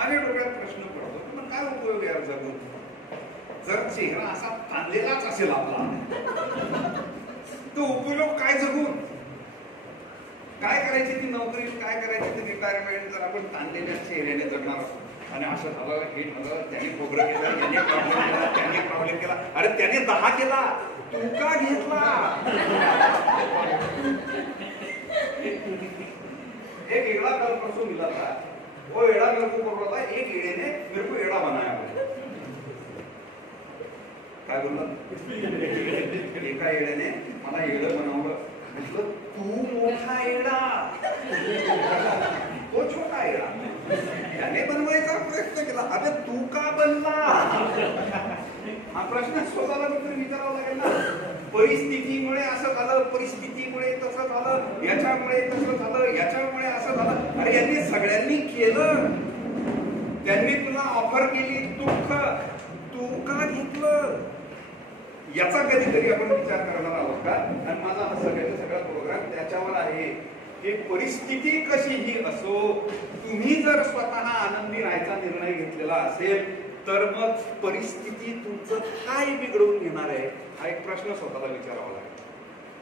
माझ्या डोक्यात प्रश्न पडतो, मग काय उपयोग यार जगून? जर चेहरा असा ताणलेलाच असेल आपला, तो उपयोग काय जगून? काय करायची ती नोकरी, काय करायची ती रिटायरमेंट, जर आपण ताणलेल्या चेहऱ्याने जगणार असतो. आणि असं झालं, हे झालं, त्याने खोबरं केलं, त्याने प्रॉब्लेम केला, त्याने प्रॉब्लेम केला. अरे त्याने 10 केला, तू का घेतला? एक एड़ा कल परसों मिला था, वो एड़ा मेरे को बोल रहा था, एक एड़े ने मेरे को एड़ा बनाया। काय बोलला? एका एड्याने मला एडं बनवलं. म्हटलं तू मोठा एडा, तो छोटा एडा. त्याने बनवायचा प्रयत्न केला, अरे तू का बनला? हा प्रश्न स्वतःला कुठे विचारावा लागेल ना. परिस्थितीमुळे असं झालं, परिस्थितीमुळे तसं झालं, याच्यामुळे तसं झालं, याच्यामुळे असं झालं. अरे यांनी सगळ्यांनी केलं, त्यांनी तुला ऑफर केली, दुःख तू का घेतलं? याचा कधीतरी आपण विचार करणार आहोत का? आणि माझा हा सगळा प्रोग्राम त्याच्यावर आहे की परिस्थिती कशीही असो, तुम्ही जर स्वतः आनंदी राहायचा निर्णय घेतलेला असेल तर मग परिस्थिती तुमचं काय बिघडवून घेणार आहे, हा एक प्रश्न स्वतःला विचारावा लागेल.